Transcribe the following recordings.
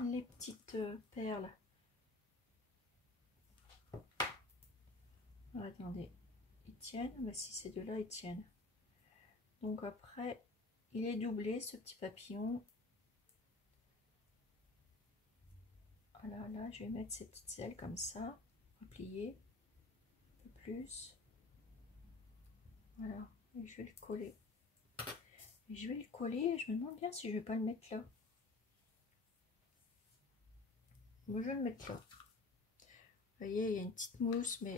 prendre les petites perles. Ah, attendez, ils tiennent. Bah, si ces deux-là, ils tiennent. Donc après, il est doublé ce petit papillon. Voilà, là, je vais mettre ces petites ailes comme ça, replier un peu plus. Voilà, et je vais le coller. Et je vais le coller, je me demande bien si je vais pas le mettre là. Bon, je vais le mettre là. Vous voyez, il y a une petite mousse, mais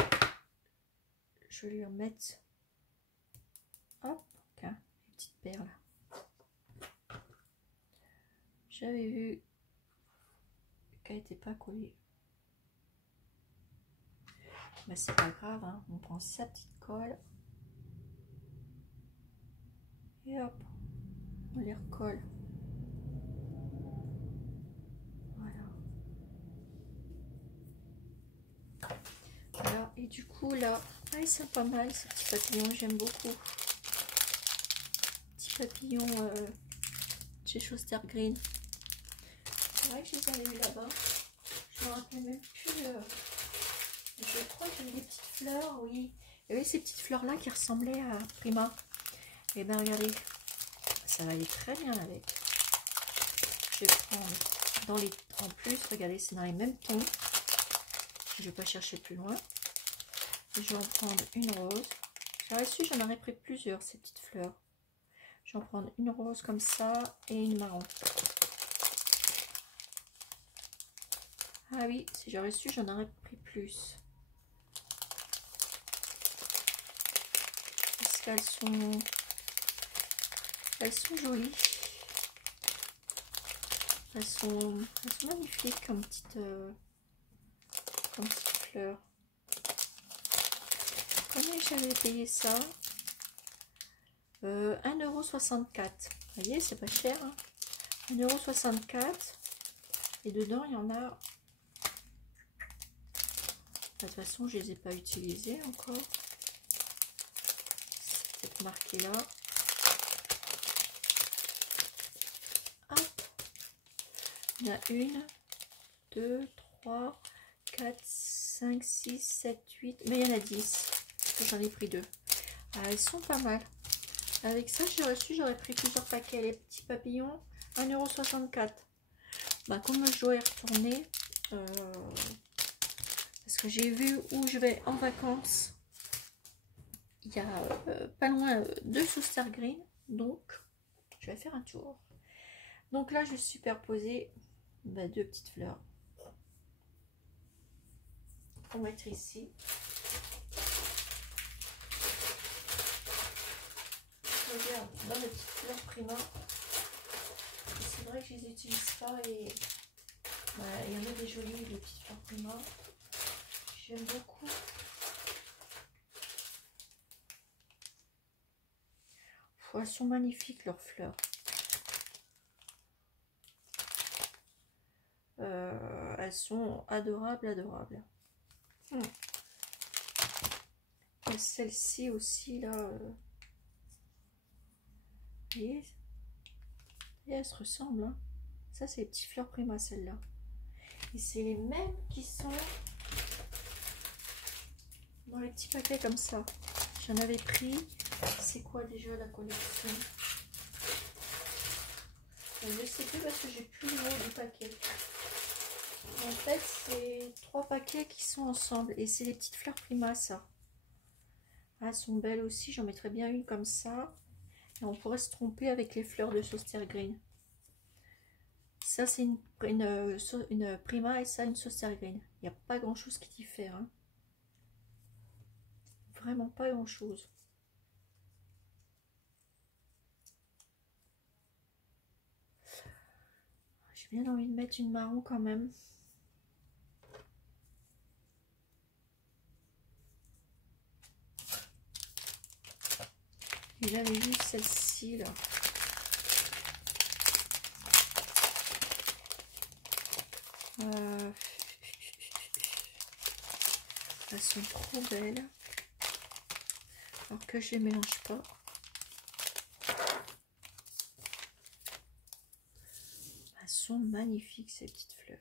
je vais lui remettre. Hop, okay, les petites perles. J'avais vu qu'elle n'était pas collée. Mais c'est pas grave, hein. On prend sa petite colle. Et hop, on les recolle. Voilà. Voilà, et du coup là, ah, ils sont pas mal ces petits papillons, j'aime beaucoup. Petits papillons chez Schuster Green. C'est vrai que je les avais eu là-bas. Je me rappelle même plus. Je crois qu'il y avait des petites fleurs, oui. Il y avait ces petites fleurs-là qui ressemblaient à Prima. Et bien regardez, ça va aller très bien avec. Je vais prendre dans les... En plus, regardez, c'est dans les mêmes tons. Je ne vais pas chercher plus loin. Et je vais en prendre une rose. J'aurais su, j'en aurais pris plusieurs, ces petites fleurs. Je vais en prendre une rose comme ça et une marron. Ah oui, si j'aurais su, j'en aurais pris plus. Parce qu'elles sont jolies. Elles sont magnifiques comme petites fleurs. Combien j'avais payé ça? 1,64 €. Vous voyez, c'est pas cher. Hein, 1,64 €. Et dedans, il y en a... De toute façon, je les ai pas utilisés encore. Cette marquée là. Hop. Il y en a 1, 2, 3, 4, 5, 6, 7, 8. Mais il y en a 10. J'en ai pris 2. Ah, elles sont pas mal. Avec ça, j'aurais pris plusieurs paquets. Les petits papillons, 1,64 €. Bah, comme je dois y retourner, parce que j'ai vu où je vais en vacances, il y a pas loin de Schuster Green, donc je vais faire un tour. Donc là, je vais superposer deux petites fleurs pour mettre ici. Je regarde dans les petites fleurs Prima. C'est vrai que je les utilise pas et voilà, il y en a des jolies, les petites fleurs Prima. J'aime beaucoup. Elles sont magnifiques leurs fleurs. Elles sont adorables, adorables. Et celle-ci aussi là. Vous voyez, et elles se ressemblent. Hein. Ça c'est les petites fleurs Prima, celle-là. Et c'est les mêmes qui sont dans les petits paquets comme ça. J'en avais pris. C'est quoi déjà la collection? Je sais plus parce que j'ai plus le nom du paquet. En fait, c'est 3 paquets qui sont ensemble. Et c'est les petites fleurs Prima, ça. Ah, elles sont belles aussi. J'en mettrais bien une comme ça. Et on pourrait se tromper avec les fleurs de Schuster Green. Ça, c'est une Prima et ça, une Schuster Green. Il n'y a pas grand-chose qui diffère. Hein. Vraiment pas grand-chose. J'ai bien envie de mettre une marron quand même. Et j'avais vu celle-ci là. Elles sont trop belles. Alors que je les mélange pas. Elles sont magnifiques ces petites fleurs.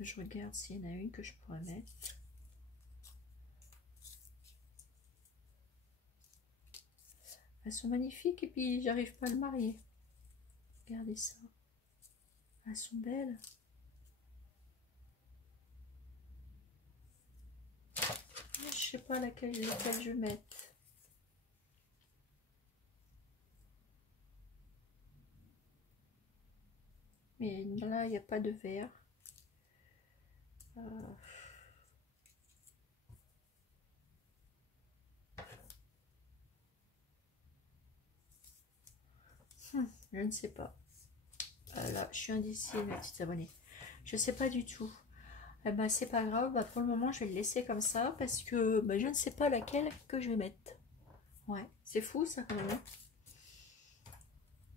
Je regarde s'il y en a une que je pourrais mettre. Elles sont magnifiques et puis j'arrive pas à le marier. Regardez ça. Elles sont belles. Je sais pas laquelle je vais mettre. Mais là, il n'y a pas de vert. Je ne sais pas. Là, je suis indécise, mes petites abonnées. Je sais pas du tout. Eh ben, c'est pas grave. Bah, pour le moment, je vais le laisser comme ça parce que bah, je ne sais pas laquelle que je vais mettre. Ouais, c'est fou ça quand même.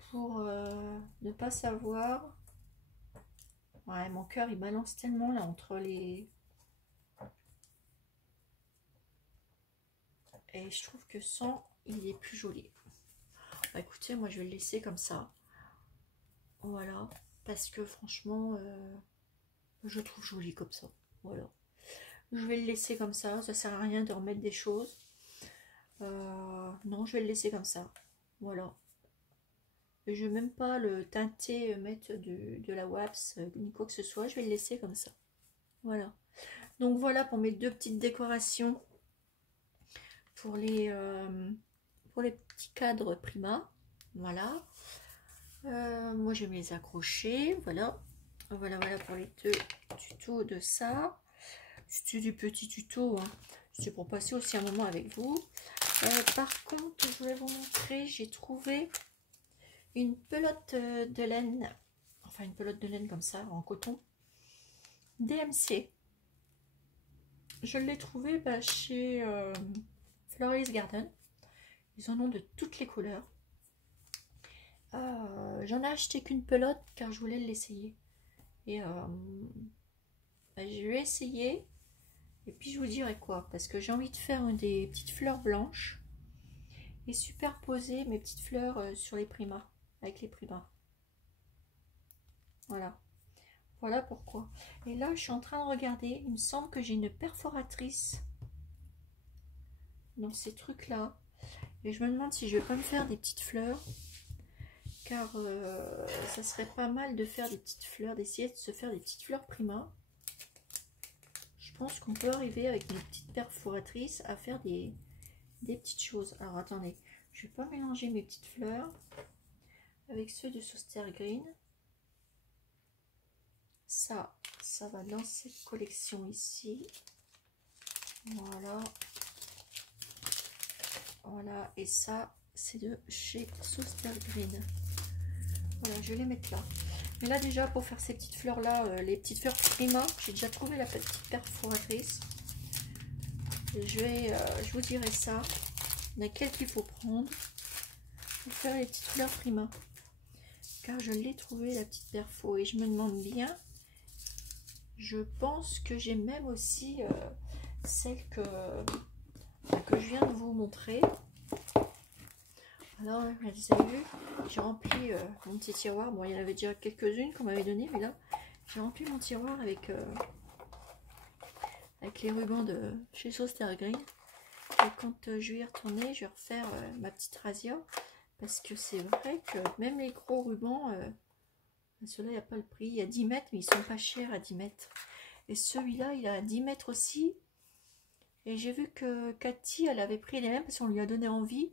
Pour ne pas savoir. Ouais, mon cœur il balance tellement là entre les. Et je trouve que sans, il est plus joli. Bah, écoutez, moi je vais le laisser comme ça. Voilà. Parce que franchement, je trouve joli comme ça. Voilà. Je vais le laisser comme ça. Ça sert à rien de remettre des choses. Non, je vais le laisser comme ça. Voilà. Je ne vais même pas le teinter, mettre de la wax, ni quoi que ce soit. Je vais le laisser comme ça. Voilà. Donc voilà pour mes deux petites décorations pour les petits cadres Prima. Voilà. Moi je vais me les accrocher. Voilà. Voilà pour les deux tutos de ça. C'était du petit tuto. Hein. C'est pour passer aussi un moment avec vous. Par contre, je voulais vous montrer, j'ai trouvé une pelote de laine. Enfin, une pelote de laine comme ça, en coton. DMC. Je l'ai trouvé chez Floris Garden. Ils en ont de toutes les couleurs. J'en ai acheté qu'une pelote car je voulais l'essayer. Et je vais essayer. Et puis je vous dirai quoi. Parce que j'ai envie de faire des petites fleurs blanches. Et superposer mes petites fleurs sur les primas. Avec les primas. Voilà. Voilà pourquoi. Et là, je suis en train de regarder. Il me semble que j'ai une perforatrice dans ces trucs-là. Et je me demande si je vais pas me faire des petites fleurs. Car ça serait pas mal de faire des petites fleurs, d'essayer de se faire des petites fleurs Prima. Je pense qu'on peut arriver avec une petite perforatrice à faire des petites choses. Alors attendez, je vais pas mélanger mes petites fleurs avec ceux de Soster Green. Ça va dans cette collection ici. Voilà. Voilà, et ça, c'est de chez Soster Green. Voilà, je vais les mettre là. Mais là, déjà, pour faire ces petites fleurs-là, les petites fleurs Prima, j'ai déjà trouvé la petite perforatrice. Et je vous dirai ça, laquelle qu'il faut prendre pour faire les petites fleurs Prima. Car je l'ai trouvé, la petite perfo, et je me demande bien. Je pense que j'ai même aussi celle que je viens de vous montrer. Alors, vous avez vu, j'ai rempli mon petit tiroir. Bon, il y en avait déjà quelques-unes qu'on m'avait donné, mais là, j'ai rempli mon tiroir avec les rubans de chez Soster Green. Et quand je vais y retourner, je vais refaire ma petite razzia. Parce que c'est vrai que même les gros rubans, ceux-là, il n'y a pas le prix. Il y a 10 mètres, mais ils sont pas chers à 10 mètres. Et celui-là, il a 10 mètres aussi. Et j'ai vu que Cathy, elle avait pris les mêmes parce qu'on lui a donné envie.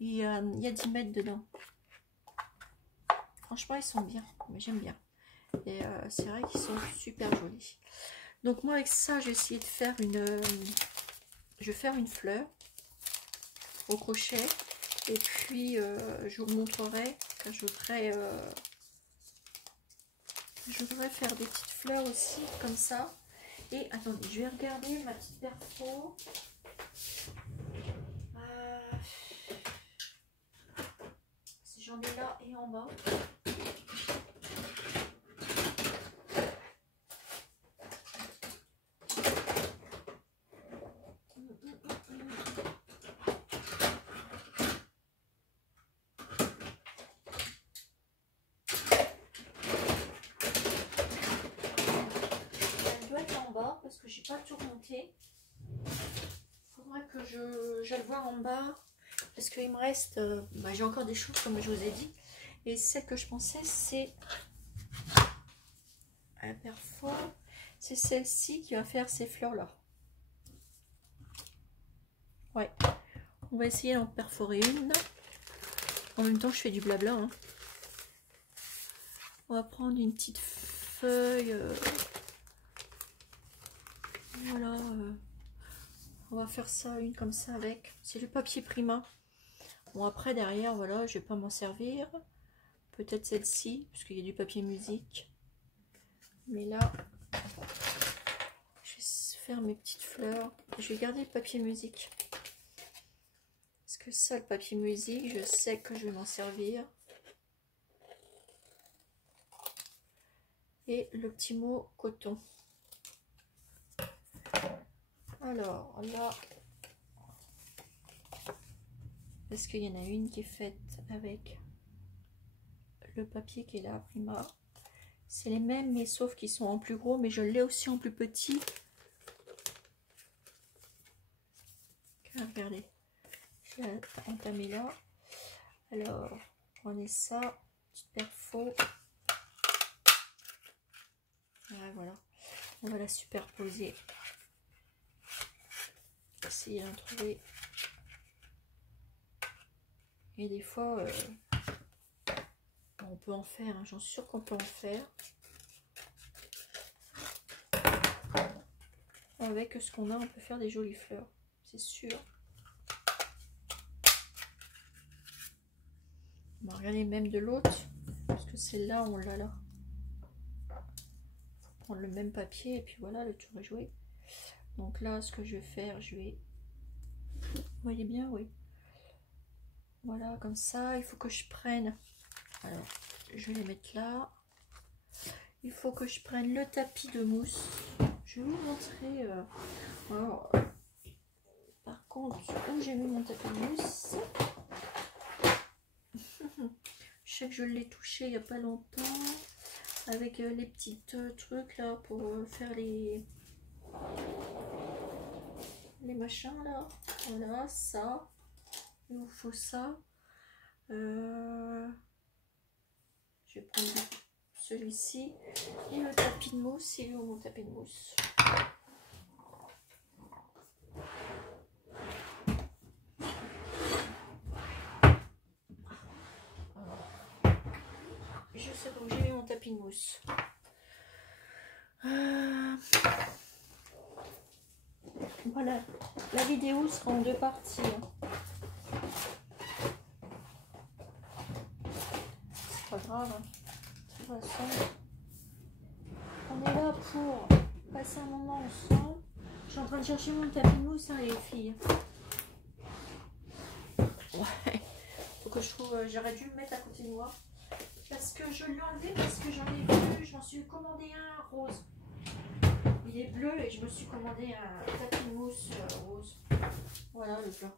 Il y a 10 mètres dedans. Franchement, ils sont bien. Mais j'aime bien. Et c'est vrai qu'ils sont super jolis. Donc moi, avec ça, je vais essayer de faire je vais faire une fleur au crochet. Et puis, je vous montrerai quand je voudrais faire des petites fleurs aussi, comme ça. Et attendez, je vais regarder ma petite perfo. Si j'en ai là et en bas. pas tout monter. Faudrait que j'aille voir en bas. Parce qu'il me reste... j'ai encore des choses comme je vous ai dit. Et celle que je pensais, c'est... un perfo. C'est celle-ci qui va faire ces fleurs-là. Ouais. On va essayer d'en perforer une. En même temps, je fais du blabla. Hein. On va prendre une petite feuille. Voilà. On va faire ça, une comme ça avec. C'est du papier Prima. Bon, après, derrière, voilà, je vais pas m'en servir. Peut-être celle-ci, parce qu'il y a du papier musique. Mais là, je vais faire mes petites fleurs. Je vais garder le papier musique. Parce que ça, le papier musique, je sais que je vais m'en servir. Et le petit mot coton. Alors là, parce qu'il y en a une qui est faite avec le papier qui est là, Prima. C'est les mêmes, mais sauf qu'ils sont en plus gros, mais je l'ai aussi en plus petit. Regardez, je l'ai entamé là. Alors, prenez ça, petite perfo. Voilà, on va la superposer. Essayer d'en trouver. Et des fois, on peut en faire, hein, j'en suis sûre qu'on peut en faire. Avec ce qu'on a, on peut faire des jolies fleurs, c'est sûr. On va regarder même de l'autre, parce que celle-là, on l'a là. Faut prendre le même papier, et puis voilà, le tour est joué. Donc là, ce que je vais faire, je vais... Vous voyez bien, oui. Voilà, comme ça, il faut que je prenne... Alors, je vais les mettre là. Il faut que je prenne le tapis de mousse. Je vais vous montrer... Alors, par contre, où j'ai mis mon tapis de mousse, je sais que je l'ai touché il n'y a pas longtemps, avec les petits trucs là pour faire les machins là. Voilà, ça. Il vous faut ça. Je vais prendre celui-ci. Et le tapis de mousse. Il est où mon tapis de mousse? Je sais pas où j'ai mis mon tapis de mousse. Voilà, la vidéo sera en deux parties. Hein. C'est pas grave. Hein. De toute façon, on est là pour passer un moment ensemble. Je suis en train de chercher mon tapis de mousse, hein, les filles. Ouais, faut que je trouve. J'aurais dû le mettre à côté de moi. Parce que je l'ai enlevé, parce que j'en ai vu, je m'en suis commandé un rose. Il est bleu et je me suis commandé un tapis de mousse rose. Voilà le blanc.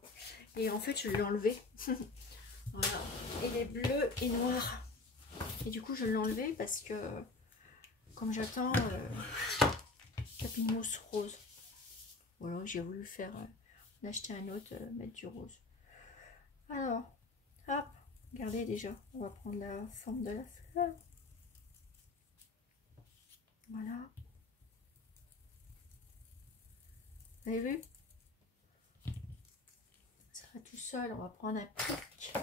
Et en fait, je l'ai enlevé. Voilà. Il est bleu et noir. Et du coup, je l'ai enlevé parce que, comme j'attends, tapis de mousse rose. Voilà, j'ai voulu faire, en acheter un autre, mettre du rose. Alors, hop, regardez déjà. On va prendre la forme de la fleur. Voilà. Vous avez vu? Ça va tout seul. On va prendre un pic.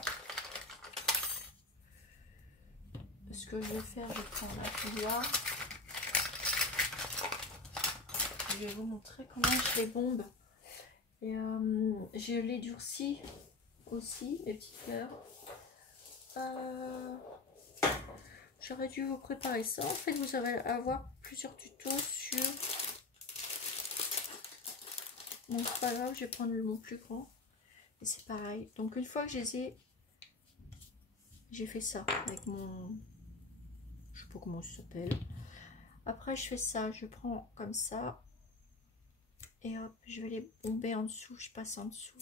Ce que je vais faire, je vais prendre un couloir. Je vais vous montrer comment je les bombe. Et je les durcis aussi, les petites fleurs. J'aurais dû vous préparer ça. En fait, vous allez avoir plusieurs tutos sur... Bon, c'est pas grave, je vais prendre mon plus grand. Et c'est pareil. Donc, une fois que je les ai... J'ai fait ça avec mon... Je sais pas comment ça s'appelle. Après, je fais ça. Je prends comme ça. Et hop, je vais les bomber en dessous. Je passe en dessous.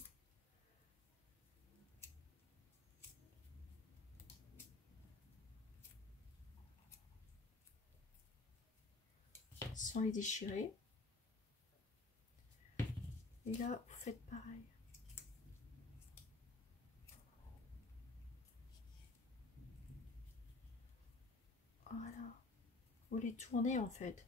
Sans les déchirer. Et là, vous faites pareil. Voilà. Vous les tournez en fait.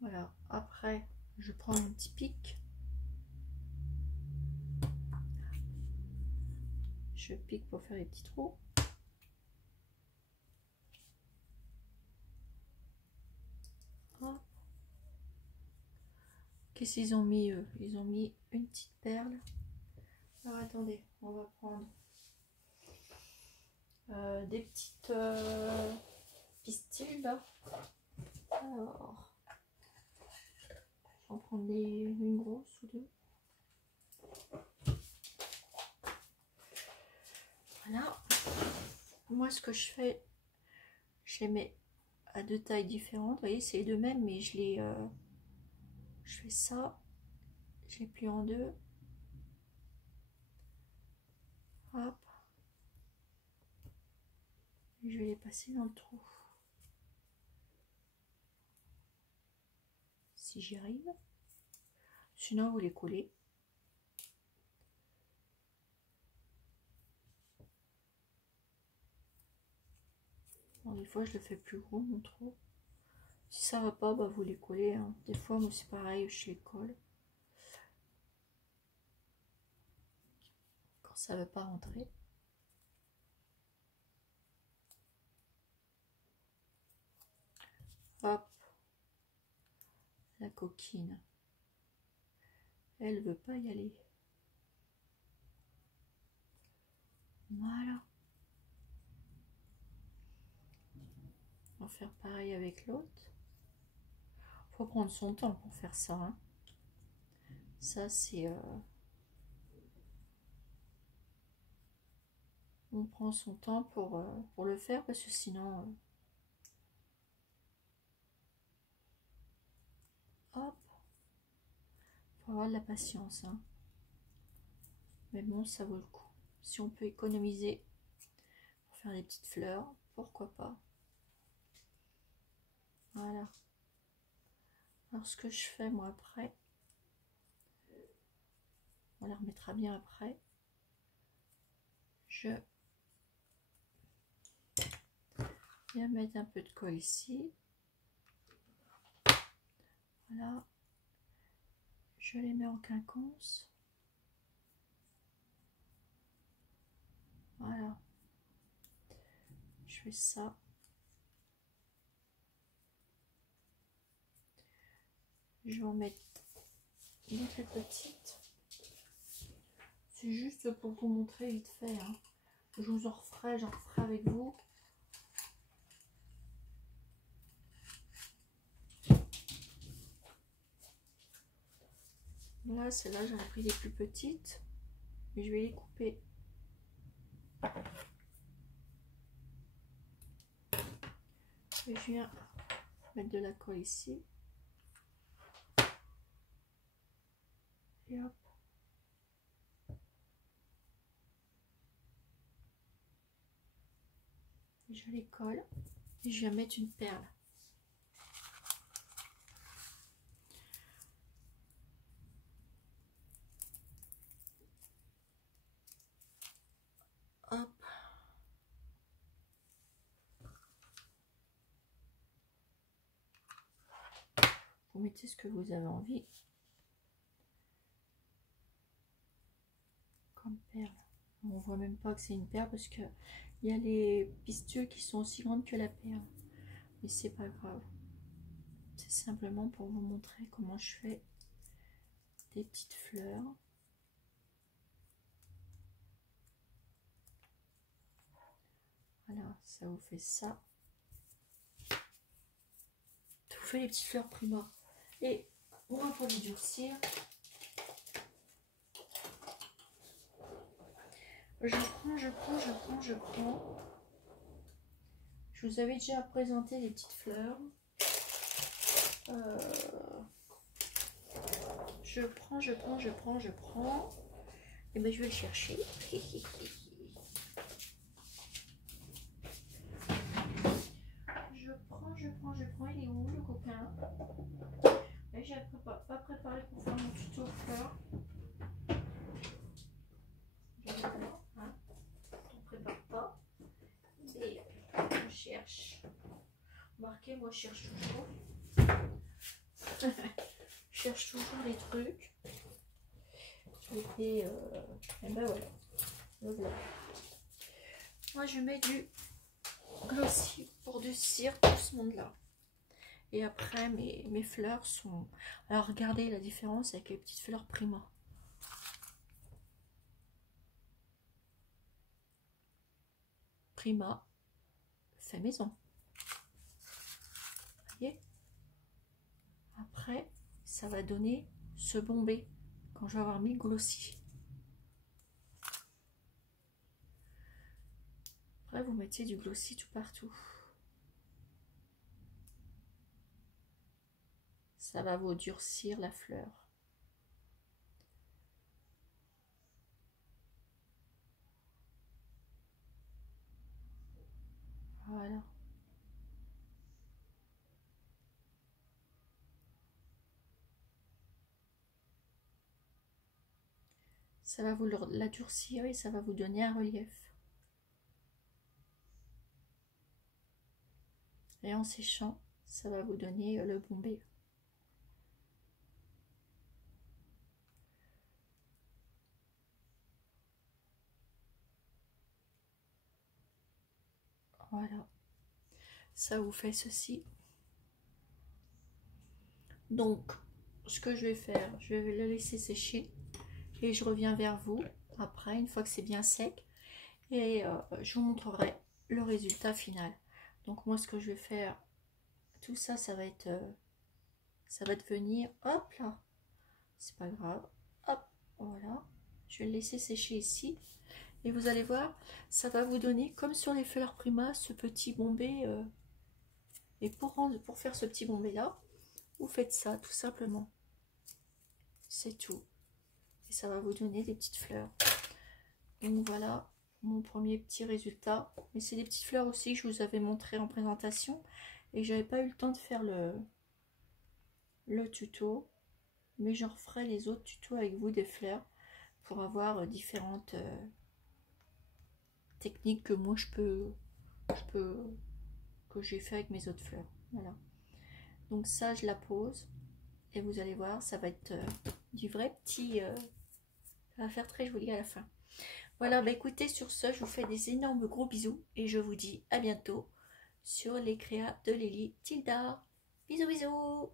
Voilà. Après, je prends un petit pic. Je pique pour faire les petits trous. Qu'est-ce qu'ils ont mis eux? Ils ont mis une petite perle. Alors attendez, on va prendre des petites pistils là. Alors, je vais en prendre une grosse ou deux. Voilà. Moi, ce que je fais, je les mets à deux tailles différentes. Vous voyez, c'est les deux mêmes, mais je fais ça. Je les plie en deux. Hop. Et je vais les passer dans le trou. Si j'y arrive. Sinon, vous les collez. Bon, des fois, je le fais plus gros, mon trou. Si ça va pas, bah, vous les collez. Hein. Des fois, moi, c'est pareil, je les colle. Quand ça veut pas rentrer. Hop. La coquine. Elle veut pas y aller. Voilà. On va faire pareil avec l'autre. Faut prendre son temps pour faire ça. Hein. Ça, c'est... On prend son temps pour le faire parce que sinon... hop. Faut avoir de la patience. Hein. Mais bon, ça vaut le coup. Si on peut économiser pour faire des petites fleurs, pourquoi pas. Voilà. Alors ce que je fais moi après, on la remettra bien après. Je viens mettre un peu de colle ici. Voilà. Je les mets en quinconce. Voilà. Je fais ça. Je vais en mettre une très petite. C'est juste pour vous montrer vite fait. Hein. Je vous en referai, j'en referai avec vous. Là, celle-là, j'en ai pris les plus petites. Et je vais les couper. Et je viens mettre de la colle ici. Et hop. Et je les colle. Et je viens mettre une perle. Hop. Vous mettez ce que vous avez envie. Comme perle. On voit même pas que c'est une perle parce que il y a les pistules qui sont aussi grandes que la perle. Mais c'est pas grave. C'est simplement pour vous montrer comment je fais des petites fleurs. Voilà, ça vous fait ça. Ça vous fait les petites fleurs prima. Et on va pour les durcir. Je prends. Je vous avais déjà présenté les petites fleurs. Je prends. Et ben je vais le chercher. Je prends. Il est où le copain? bouquin. Mais j'ai pas préparé pour faire mon tuto fleurs. Hein, on prépare pas. Et on cherche. Remarquez, moi je cherche toujours. Je cherche toujours les trucs. Et ben voilà. Le voilà. Moi je mets du glossy pour durcir tout ce monde là. Et après mes fleurs sont... Alors regardez la différence avec les petites fleurs Prima. Prima fait maison. Vous voyez? Après ça va donner ce bombé quand je vais avoir mis glossy. Après vous mettez du glossy tout partout. Ça va vous durcir la fleur. Voilà. Ça va vous la durcir et ça va vous donner un relief. Et en séchant, ça va vous donner le bombé. Voilà. Ça vous fait ceci. Donc, ce que je vais faire, je vais le laisser sécher. Et je reviens vers vous après, une fois que c'est bien sec. Et je vous montrerai le résultat final. Donc moi, ce que je vais faire, tout ça, ça va devenir, hop là, c'est pas grave, hop, voilà. Je vais le laisser sécher ici. Et vous allez voir, ça va vous donner, comme sur les fleurs Prima, ce petit bombé. Et pour faire ce petit bombé là, vous faites ça tout simplement. C'est tout. Et ça va vous donner des petites fleurs. Donc voilà mon premier petit résultat. Mais c'est des petites fleurs aussi que je vous avais montré en présentation. Et j'avais pas eu le temps de faire le tuto. Mais j'en referai les autres tutos avec vous des fleurs. Pour avoir différentes techniques que moi que j'ai fait avec mes autres fleurs. Voilà. Donc ça je la pose. Et vous allez voir, ça va être du vrai petit... ça va faire très joli à la fin. Voilà, bah écoutez, sur ce, je vous fais des énormes gros bisous. Et je vous dis à bientôt sur les créas de Lélie Tildar. Bisous, bisous!